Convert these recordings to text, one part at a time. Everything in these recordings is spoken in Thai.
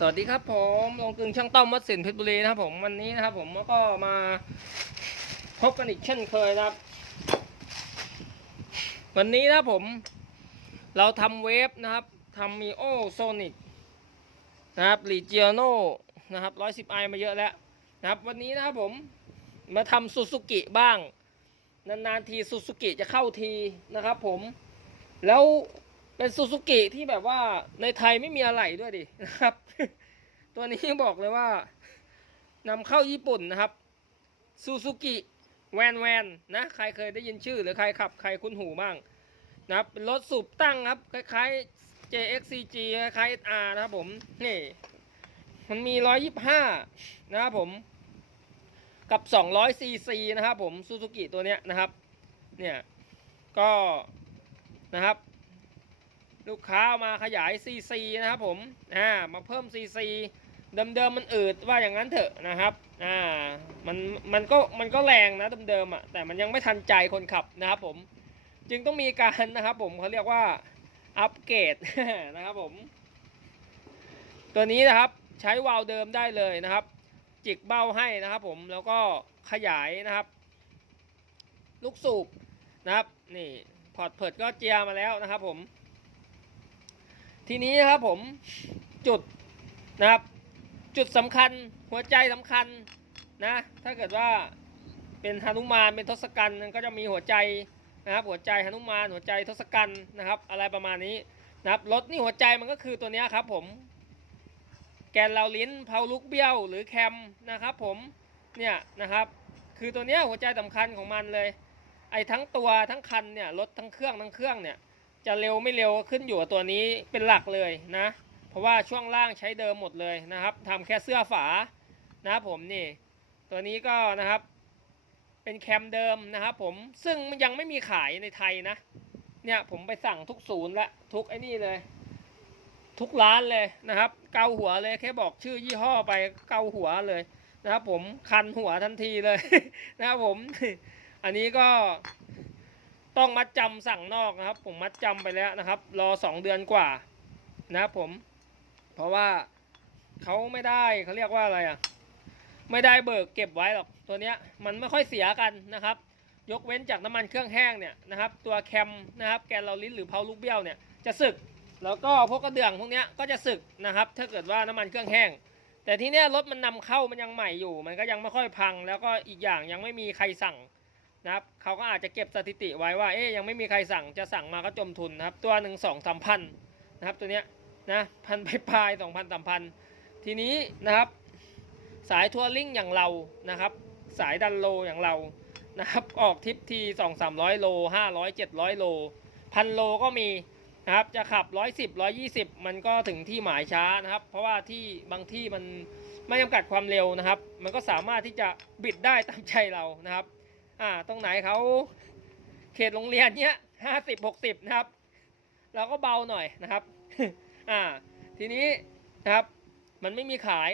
สวัสดีครับผมลงกึงช่างต้อมวัดสินเพชรบุรีนะครับผมวันนี้นะครับ ผมก็มาพบกันอีกเช่นเคยนะครับ วันนี้นะครับผม เราทำเวฟนะครับทำมีโอโซนิกนะครับลีเจียโนนะครับร้อยสิบไอมาเยอะแล้วนะครับ วันนี้นะครับผมมาทำซูซูกิบ้าง นานๆทีซูซูกิจะเข้าทีนะครับ ผมแล้ว เป็นซูซูกิที่แบบว่าในไทยไม่มีอะไรด้วยดินะครับ ตัวนี้บอกเลยว่านำเข้าญี่ปุ่นนะครับซูซูกิแวนแวนนะใครเคยได้ยินชื่อหรือใครขับใครคุ้นหูบ้างนะครับเป็นรถสูบตั้งครับคล้ายๆ JXCG คล้ายๆ SR นะครับผมนี่มันมี 125 นะครับผม กับ 200 cc นะครับผมซูซูกิตัวเนี้ยนะครับ เนี่ย ก็นะครับ ลูกค้ามาขยาย cc นะครับผมอ่ามาเพิ่ม cc เดิมๆมันอืดว่าอย่างนั้นเถอะนะครับอ่ามันมันก็มันก็แรงนะเดิมๆอะแต่มันยังไม่ทันใจคนขับนะครับผมจึงต้องมีการนะครับผมเขาเรียกว่าอัปเกรดนะครับผม ตัวนี้นะครับใช้วาล์วเดิมได้เลยนะครับ จิกเบ้าให้นะครับผมแล้วก็ขยายนะครับ ลูกสูบนะครับนี่พอร์ตเพิดก็เจียมาแล้วนะครับผม ทีนี้นะครับผมจุดนะครับ จุดสำคัญหัวใจสำคัญนะถ้าเกิดว่าเป็นหนุมานเป็นทศกัณฐ์ก็จะมีหัวใจนะครับหัวใจหนุมานหัวใจทศกัณฐ์นะครับ อะไรประมาณนี้นะครับรถนี่หัวใจมันก็คือตัวนี้ครับผมแกนเหลาลิ้นเพาลุกเบี้ยวหรือแคมนะครับผมเนี่ยนะครับ คือตัวเนี้ยหัวใจสำคัญของมันเลย ไอ้ทั้งตัวทั้งคันเนี่ยรถทั้งเครื่องทั้งเครื่องเนี่ย จะเร็วไม่เร็วขึ้นอยู่กับตัวนี้เป็นหลักเลยนะ เพราะว่าช่วงล่างใช้เดิมหมดเลยนะครับทำแค่เสื้อฝานะผมนี่ ตัวนี้ก็นะครับ เป็นแคมเดิมนะครับผมซึ่งยังไม่มีขายในไทยนะ เนี่ยผมไปสั่งทุกศูนย์ละทุกไอ้นี่เลย ทุกร้านเลยนะครับ เกาหัวเลยแค่บอกชื่อยี่ห้อไปเกาหัวเลยนะครับผมคันหัวทันทีเลย นะครับผม อันนี้ก็ ต้องมัดจำสั่งนอกนะครับ ผมมัดจำไปแล้วนะครับ รอสองเดือนกว่านะครับผม เพราะว่าเขาไม่ได้เขาเรียกว่าอะไรอะ ไม่ได้เบิกเก็บไว้หรอกตัวเนี้ยมันไม่ค่อยเสียกันนะครับ ยกเว้นจากน้ำมันเครื่องแห้งเนี่ยนะครับ ตัวแคมนะครับ แกนเราลิ้นหรือเพาลูกเบี้ยวเนี่ยจะสึก แล้วก็พวกกระเดื่องพวกเนี้ยก็จะสึกนะครับ ถ้าเกิดว่าน้ำมันเครื่องแห้ง แต่ที่เนี้ยรถมันนำเข้ามันยังใหม่อยู่ มันก็ยังไม่ค่อยพัง แล้วก็อีกอย่างยังไม่มีใครสั่ง นะครับเขาก็อาจจะเก็บสถิติไว้ว่าเอ๊ยยังไม่มีใครสั่งจะสั่งมาก็จมทุนนะครับ ตัวหนึ่งสองสามพันนะครับตัวเนี้ยนะพันไปปลายสองพันสามพันทีนี้นะครับ สายทัวริงอย่างเรานะครับ สายดันโลอย่างเรานะครับ ออกทริปทีสองสามร้อยโลห้าร้อยเจ็ดร้อยโลพันโลก็มีนะครับจะขับร้อยสิบร้อยี่สิบมันก็ถึงที่หมายช้านะครับ เพราะว่าที่บางที่มันไม่จำกัดความเร็วนะครับ มันก็สามารถที่จะบิดได้ตามใจเรานะครับ อ่า ตรงไหนเขาเขตโรงเรียนเนี้ยห้าสิบหกสิบนะครับ เราก็เบาหน่อยนะครับ อ่า ทีนี้นะครับ มันไม่มีขาย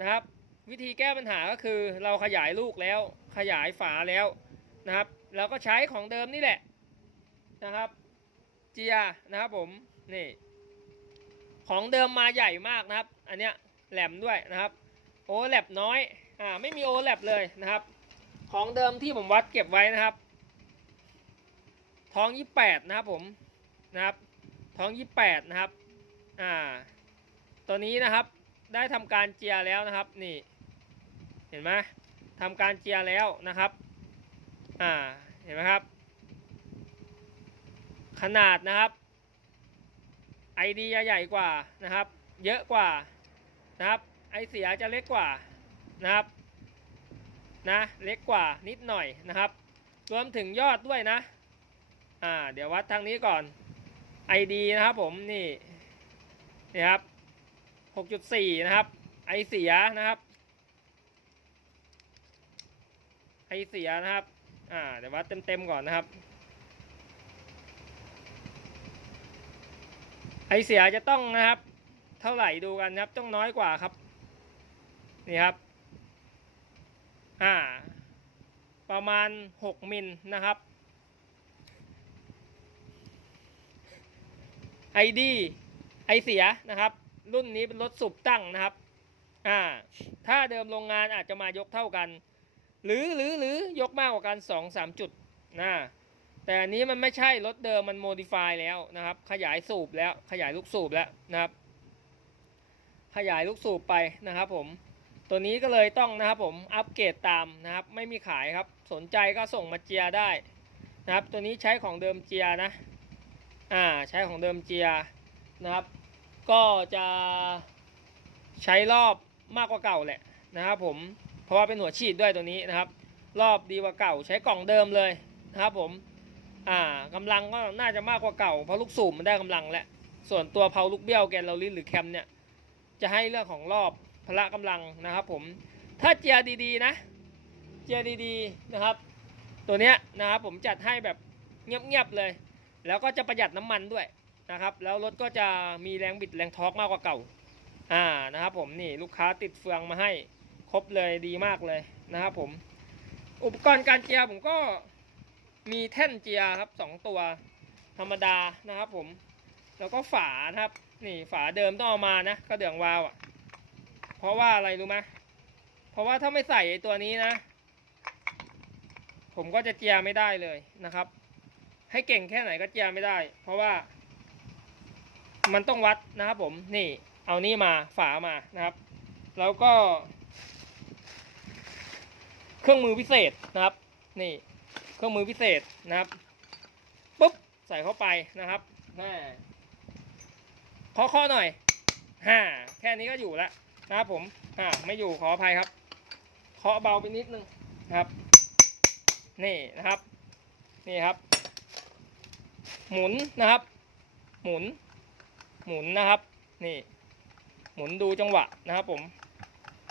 นะครับ วิธีแก้ปัญหาก็คือเราขยายลูกแล้ว ขยายฝาแล้วนะครับเราก็ใช้ของเดิมนี่แหละนะครับ เจียนะครับผมนี่ของเดิมมาใหญ่มากนะครับ อันเนี้ยแหลมด้วยนะครับ โอแลบน้อย อ่า ไม่มีโอแลบเลยนะครับ ของเดิมที่ผมวัดเก็บไว้นะครับ ท้องยี่แปดนะครับผมนะครับ ท้องยี่แปดนะครับอ่าตัวนี้นะครับได้ทำการเจียแล้วนะครับนี่เห็นไหมทำการเจียแล้วนะครับอ่าเห็นไหมครับ ขนาดนะครับไอดีจะใหญ่กว่านะครับ เยอะกว่านะครับไอเสียจะเล็กกว่านะครับ นะเล็กกว่านิดหน่อยนะครับ รวมถึงยอดด้วยนะอ่าเดี๋ยววัดทางนี้ก่อน ID นะครับผมนี่นี่ครับ 6.4 นะครับไอเสียนะครับไอเสียนะครับอ่าเดี๋ยววัดเต็มๆก่อนนะครับ ไอเสียจะต้องนะครับ เท่าไหร่ดูกันนะครับ ต้องน้อยกว่าครับ นี่ครับ อ่า ประมาณ 6 มิลนะครับ ID ไอเสียนะครับ รุ่นนี้เป็นรถสูบตั้งนะครับ อ่า ถ้าเดิมโรงงานอาจจะมายกเท่ากัน หรือหรือหรือยกมากกว่ากันสองสามจุดนะแต่อันนี้มันไม่ใช่รถเดิมมันโมดิฟายแล้วนะครับ ขยายสูบแล้วขยายลูกสูบแล้วนะครับ ขยายลูกสูบไปนะครับผม ตัวนี้ก็เลยต้องนะครับผมอัปเกรดตามนะครับ ไม่มีขายครับ สนใจก็ส่งมาเจียได้นะครับ ตัวนี้ใช้ของเดิมเจียนะอ่าใช้ของเดิมเจียนะครับ ก็จะใช้รอบมากกว่าเก่าแหละนะครับผมเพราะว่าเป็นหัวฉีดด้วยตัวนี้นะครับ รอบดีกว่าเก่า ใช้กล่องเดิมเลยนะครับผมอ่ากำลังก็น่าจะมากกว่าเก่าเพราะลูกสูบมันได้กำลังแล้วส่วนตัวเพาลูกเบี้ยวแกนเราลินหรือแคมเนี่ยจะให้เรื่องของรอบ พละกำลังนะครับผมถ้าเจียดีๆนะเจียดีๆนะครับ ตัวเนี้ยนะครับผมจัดให้แบบเงียบๆเลย แล้วก็จะประหยัดน้ำมันด้วยนะครับ แล้วรถก็จะมีแรงบิดแรงทอร์กมากกว่าเก่าอ่านะครับผมนี่ลูกค้าติดเฟืองมาให้ครบเลยดีมากเลยนะครับผมอุปกรณ์การเจียผมก็มีแท่นเจียครับสองตัวธรรมดานะครับผม แล้วก็ฝานะครับ นี่ฝาเดิมต้องเอามานะกระเดื่องวาล์วอะ ราะว่าอะไรรู้ไหมเพราะว่าถ้าไม่ใส่ไอ้ตัวนี้นะ ผมก็จะเจียไม่ได้เลยนะครับ ให้เก่งแค่ไหนก็เจียไม่ได้ เพราะว่า มันต้องวัดนะครับผมนี่เอานี่มาฝามานะครับ แล้วก็ เครื่องมือพิเศษนะครับ นี่ เครื่องมือพิเศษนะครับปุ๊บใส่เข้าไปนะครับแม่ขอข้อหน่อยฮ่าแค่นี้ก็อยู่แล้วนะ ครับผมอ่าไม่อยู่ขออภัยครับเคาะเบาไปนิดนึงครับ นี่นะครับ นี่ครับ หมุนนะครับ หมุน หมุนนะครับ นี่ หมุนดูจังหวะนะครับผม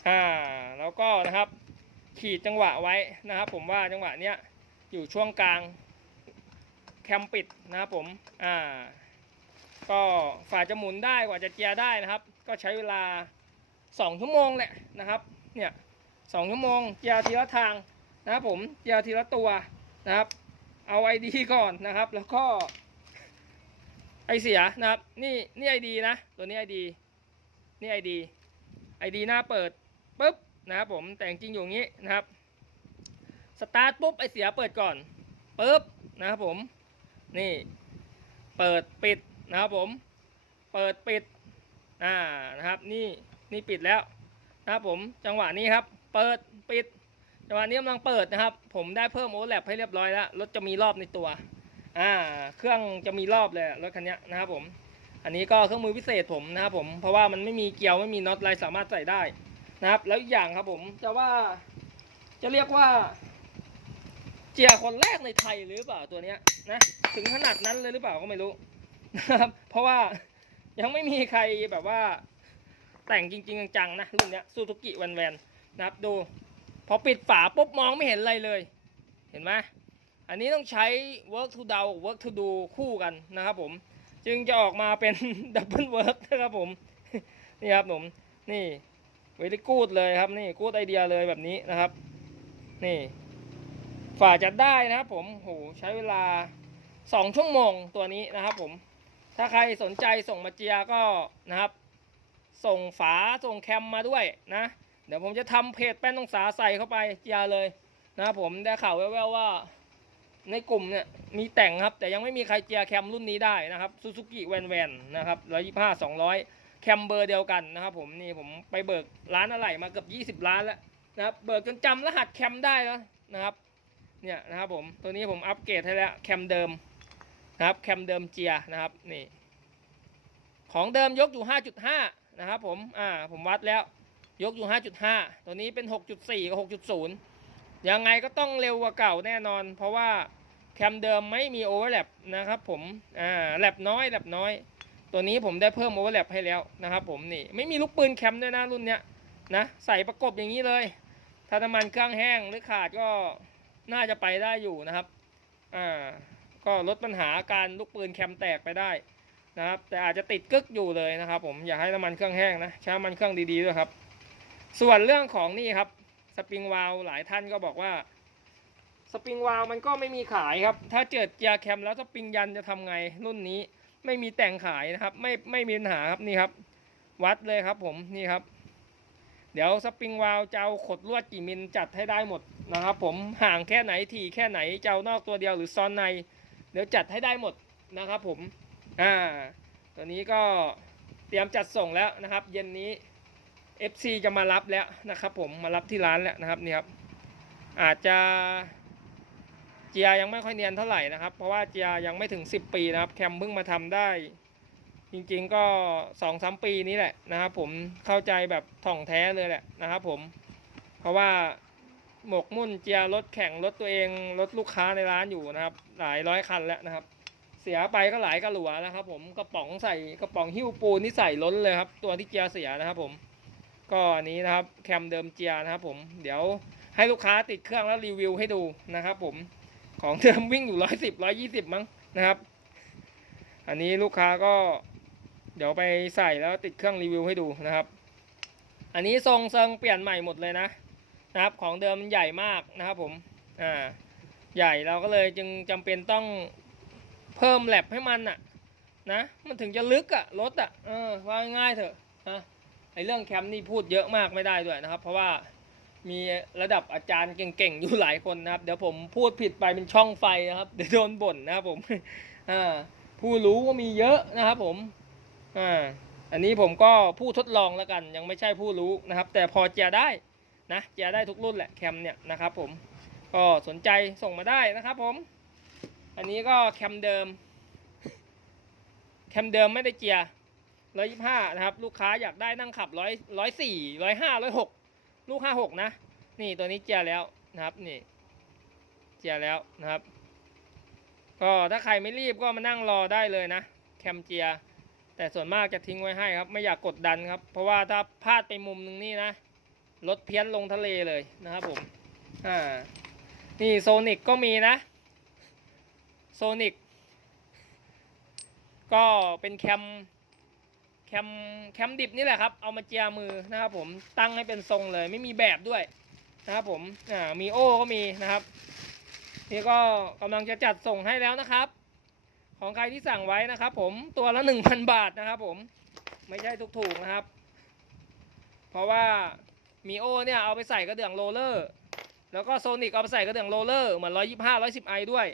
อ่าแล้วก็นะครับ ขีดจังหวะไว้นะครับ ผมว่าจังหวะเนี้ยอยู่ช่วงกลางแคมปิดนะครับผม อ่า ก็ฝ่าจะหมุนได้กว่าจะเจียได้นะครับ ก็ใช้เวลา สองชั่วโมงแหละนะครับ เนี่ยสองชั่วโมงเจียร์ทีละทางนะครับผมเจียร์ทีละตัวนะครับ เอาไอดีก่อนนะครับ แล้วก็ไอเสียนะครับ นี่นี่ไอดีนะ ตัวนี้ไอดีนี่ไอดีไอดีหน้าเปิดปุ๊บนะครับผมแต่จริงอยู่งี้นะครับสตาร์ทปุ๊บไอเสียเปิดก่อนปุ๊บนะครับผมนี่เปิดปิดนะครับผม เปิดปิดอ่านะครับนี่ นี่ปิดแล้วนะครับผมจังหวะนี้ครับ เปิดปิด จังหวะนี้กำลังเปิดนะครับ ผมได้เพิ่มโอเวอร์แลปให้เรียบร้อยแล้วรถจะมีรอบในตัวอ่าเครื่องจะมีรอบเลยรถคันนี้นะครับผม อันนี้ก็เครื่องมือพิเศษผมนะครับผมเพราะว่ามันไม่มีเกลียวไม่มีน็อตอะไรสามารถใส่ได้นะครับ แล้วอีกอย่างครับผมจะว่าจะเรียกว่า เจียคนแรกในไทยหรือเปล่าตัวเนี้ยนะถึงขนาดนั้นเลยหรือเปล่าก็ไม่รู้นะครับเพราะว่ายังไม่มีใครแบบว่า แต่งจริงๆจังๆนะรุ่นเนี้ยซูซูกิแวนแวนนะครับดู พอปิดฝาปุ๊บมองไม่เห็นอะไรเลย เห็นไหมอันนี้ต้องใช้ work to do work to do คู่กันนะครับผม จึงจะออกมาเป็นดับเบิลเวิร์กนะครับผม นี่ครับผมนี่เวลิกูดเลยครับนี่กูดไอเดียเลยแบบนี้นะครับ นี่ฝ่าจะได้นะครับผมโหใช้เวลาสองชั่วโมงตัวนี้นะครับผม ถ้าใครสนใจส่งมาเจียก็นะครับ ส่งฝาส่งแคมมาด้วยนะ เดี๋ยวผมจะทำเพจแป้นองศาใส่เข้าไปเจียเลยนะครับผมได้ข่าวแว่วๆว่า ในกลุ่มเนี่ยมีแต่งครับ แต่ยังไม่มีใครเจียแคมรุ่นนี้ได้นะครับซูซูกิแวนแวนนะครับร้อยยี่ห้าสองร้อยแคมเบอร์เดียวกันนะครับผมนี่ผมไปเบิกร้านอะไรมาเกือบยี่สิบล้านแล้วนะครับเบิกจนจำรหัสแคมได้แล้วนะครับเนี่ยนะครับผมตัวนี้ผมอัปเกรดให้แล้วแคมเดิมนะครับแคมเดิมเจียนะครับนี่ของเดิมยกอยู่5.5 นะครับผม อ่า ผมวัดแล้ว ยกอยู่ 5.5 ตัวนี้เป็น 6.4 กับ 6.0 ยังไงก็ต้องเร็วกว่าเก่าแน่นอน เพราะว่าแคมเดิมไม่มีโอเวอร์แลปนะครับผม อ่า แลปน้อย แลปน้อย ตัวนี้ผมได้เพิ่มโอเวอร์แลปให้แล้วนะครับผม นี่ ไม่มีลูกปืนแคมด้วยนะรุ่นเนี้ยนะ ใส่ประกบอย่างนี้เลย ถ้าน้ำมันเครื่องแห้งหรือขาดก็น่าจะไปได้อยู่นะครับ อ่า ก็ลดปัญหาการลูกปืนแคมแตกไปได้ นะครับ แต่อาจจะติดกึกอยู่เลยนะครับ ผมอยากให้น้ำมันเครื่องแห้งนะใช้น้ำมันเครื่องดีๆด้วยครับ ส่วนเรื่องของนี่ครับสปริงวาลหลายท่านก็บอกว่าสปริงวาลมันก็ไม่มีขายครับ ถ้าเกิดเจียแคมแล้วสปริงยันจะทำไงรุ่นนี้ไม่มีแต่งขายนะครับ ไม่ไม่มีปัญหาครับนี่ครับ วัดเลยครับผมนี่ครับ เดี๋ยวสปริงวาลจะเอาขดลวดกี่มิลจัดให้ได้หมดนะครับ ผมห่างแค่ไหนถี่แค่ไหนจะเอานอกตัวเดียวหรือซ้อนใน เดี๋ยวจัดให้ได้หมดนะครับ ผม อ่าตัวนี้ก็เตรียมจัดส่งแล้วนะครับ เย็นนี้ FC จะมารับแล้วนะครับ ผมมารับที่ร้านแล้วนะครับนี่ครับอาจจะเจียยังไม่ค่อยเนียนเท่าไหร่นะครับ เพราะว่าเจียยังไม่ถึง 10 ปีนะครับ แคมเพิ่งมาทำได้ จริงๆก็สองสามปีนี้แหละนะครับ ผมเข้าใจแบบถ่องแท้เลยแหละนะครับ ผม เพราะว่าหมกมุ่นเจียรถแข่งรถตัวเองรถลูกค้าในร้านอยู่นะครับ หลายร้อยคันแล้วนะครับ เสียไปก็หลายกระหลัวแล้วครับผมกระป๋องใส่กระป๋องหิ้วปูนที่ใส่ล้นเลยครับ ตัวที่เจียเสียนะครับผมก็อันนี้นะครับแคมเดิมเจียนะครับผมเดี๋ยวให้ลูกค้าติดเครื่องแล้วรีวิวให้ดูนะครับผมของเดิมวิ่งอยู่ร้อยสิบร้อยยี่สิบมั้งนะครับ อันนี้ลูกค้าก็ เดี๋ยวไปใส่แล้วติดเครื่องรีวิวให้ดูนะครับ อันนี้ทรงเซิงเปลี่ยนใหม่หมดเลยนะนะครับ ของเดิมมันใหญ่มากนะครับผมอ่าใหญ่เราก็เลยจึงจำเป็นต้อง เพิ่มแลบให้มันอะนะมันถึงจะลึกอะรถอะเออว่าง่ายเถอะนะไอเรื่องแคมป์นี่พูดเยอะมากไม่ได้ด้วยนะครับ เพราะว่ามีระดับอาจารย์เก่งๆอยู่หลายคนนะครับ เดี๋ยวผมพูดผิดไปเป็นช่องไฟนะครับเดี๋ยวโดนบ่นนะครับผมอ่าผู้รู้ก็มีเยอะนะครับผมอ่าอันนี้ผมก็ผู้ทดลองแล้วกัน ยังไม่ใช่ผู้รู้นะครับ แต่พอเจียได้นะเจียได้ทุกรุ่นแหละแคมเนี่ยนะครับผมก็สนใจส่งมาได้นะครับผม อันนี้ก็แคมเดิม แคมเดิมไม่ได้เจียร้อยยี่ห้านะครับ ลูกค้าอยากได้นั่งขับร้อยร้อยสี่ร้อยห้าร้อยหกลูกห้าหกนะ นี่ตัวนี้เจียแล้วนะครับ นี่ เจียแล้วนะครับ ก็ถ้าใครไม่รีบก็มานั่งรอได้เลยนะ แคมเจีย แต่ส่วนมากจะทิ้งไว้ให้ครับ ไม่อยากกดดันครับ เพราะว่าถ้าพลาดไปมุมหนึงนี่นะรถเพี้ยนลงทะเลเลยนะครับผม อ่า นี่โซนิกก็มีนะ โซนิกก็เป็นแคมแคมแคมดิบนี่แหละครับ เอามาเจียมือนะครับผมตั้งให้เป็นทรงเลย ไม่มีแบบด้วยนะครับผมอ่ามีโอ้ก็มีนะครับ นี่ก็กำลังจะจัดส่งให้แล้วนะครับ ของใครที่สั่งไว้นะครับ ผมตัวละหนึ่งพันบาทนะครับ ผมไม่ใช่ถูกๆนะครับ เพราะว่ามีโอเนี่ยเอาไปใส่กระเดื่องโรลเลอร์ แล้วก็โซนิกเอาไปใส่กระเดื่องโรลเลอร์เหมือนร้อยยี่ห้าร้อยสิบไอด้วย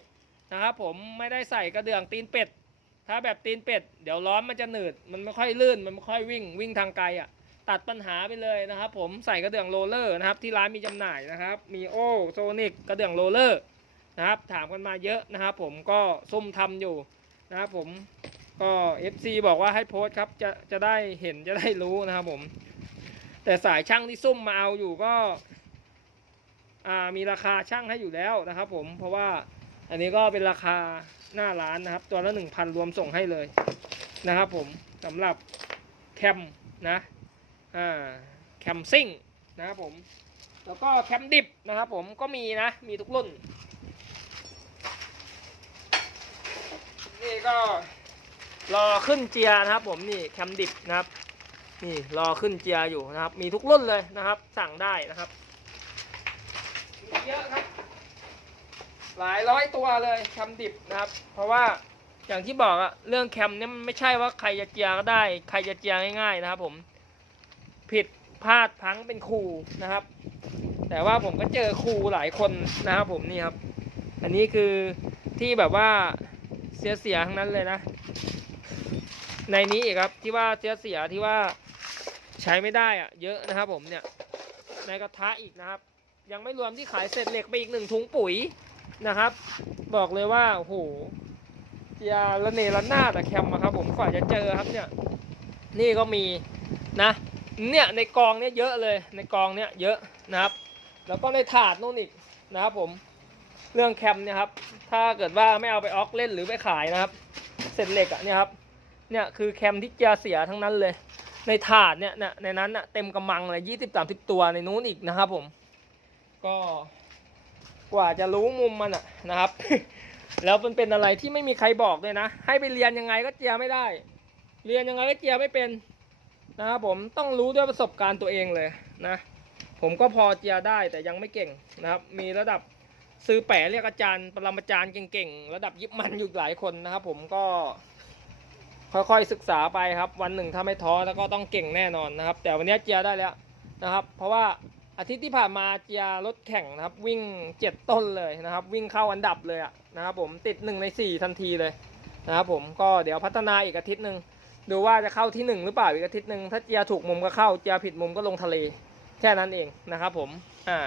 นะครับผมไม่ได้ใส่กระเดื่องตีนเป็ด ถ้าแบบตีนเป็ด เดี๋ยวล้อมมันจะหนืด มันไม่ค่อยลื่น มันไม่ค่อยวิ่งวิ่งทางไกลอะ ตัดปัญหาไปเลยนะครับ ผมใส่กระเดื่องโรลเลอร์นะครับ ที่ร้านมีจำหน่ายนะครับ มีโอโซนิกกระเดื่องโรลเลอร์นะครับ ถามกันมาเยอะนะครับ ผมก็ซุ่มทำอยู่นะครับผมก็ FC บอกว่าให้โพสต์ครับจะจะได้เห็นจะได้รู้นะครับผม แต่สายช่างที่ซุ่มมาเอาอยู่ก็ อ่ามีราคาช่างให้อยู่แล้วนะครับ ผมเพราะว่า อันนี้ก็เป็นราคาหน้าร้านนะครับ ตัวละหนึ่งพันรวมส่งให้เลยนะครับผมสำหรับแคมนะอ่าแคมซิ่งนะครับผม แล้วก็แคมดิบนะครับผมก็มีนะ มีทุกรุ่น นี่ก็รอขึ้นเจียนะครับผมนี่แคมดิบนะครับ นี่รอขึ้นเจียอยู่นะครับ มีทุกรุ่นเลยนะครับ สั่งได้นะครับเยอะครับ หลายร้อยตัวเลยแคมดิบนะครับ เพราะว่าอย่างที่บอกอะเรื่องแคมเนี่ยมันไม่ใช่ว่าใครจะเจียก็ได้ ใครจะเจียง่ายๆนะครับ ผมผิดพลาดพังเป็นครูนะครับ แต่ว่าผมก็เจอครูหลายคนนะครับ ผมนี่ครับ อันนี้คือที่แบบว่าเสียเสียทั้งนั้นเลยนะ ในนี้อีกครับที่ว่าเสียเสียที่ว่าใช้ไม่ได้อะเยอะนะครับ ผมเนี่ยในกระทะอีกนะครับ ยังไม่รวมที่ขายเศษเหล็กไปอีกหนึ่งถุงปุ๋ย นะครับ บอกเลยว่าโอ้โหยาละเนระนาดอะแคมอะครับ ผมกว่าจะเจอครับเนี่ย นี่ก็มีนะ เนี่ยในกองเนี่ยเยอะเลยในกองเนี่ยเยอะนะครับ แล้วก็ในถาดนู่นอีกนะครับผมเรื่องแคมเนี่ยครับ ถ้าเกิดว่าไม่เอาไปออกเล่นหรือไปขายนะครับ เศษเหล็กอะเนี่ยครับ เนี่ยคือแคมที่เจียเสียทั้งนั้นเลย ในถาดเนี่ยเนี่ยในนั้นอะเต็มกำมังเลยยี่สิบสามสิบตัวในนู้นอีกนะครับผม ก็ กว่าจะรู้มุมมันอะนะครับ แล้วมันเป็นอะไรที่ไม่มีใครบอกเลยนะ ให้ไปเรียนยังไงก็เจียไม่ได้ เรียนยังไงก็เจียไม่เป็นนะครับผมต้องรู้ด้วยประสบการณ์ตัวเองเลยนะ ผมก็พอเจียได้แต่ยังไม่เก่งนะครับ มีระดับซื้อแปะเรียกอาจารย์ปรมาจารย์เก่งๆ ระดับยิบมันอยู่หลายคนนะครับผมก็ค่อยๆศึกษาไปครับ วันหนึ่งถ้าไม่ท้อแล้วก็ต้องเก่งแน่นอนนะครับ แต่วันนี้เจียได้แล้วนะครับ เพราะว่า อาทิตย์ที่ผ่านมาเจียรถแข่งนะครับ วิ่งเจ็ดต้นเลยนะครับ วิ่งเข้าอันดับเลยอะนะครับผมติดหนึ่งในสี่ทันทีเลยนะครับผมก็เดี๋ยวพัฒนาอีกอาทิตย์หนึ่งดูว่าจะเข้าที่หนึ่งหรือเปล่าอีกอาทิตย์หนึ่งถ้าเจียถูกมุมก็เข้าเจียผิดมุมก็ลงทะเล แค่นั้นเองนะครับผมอ่า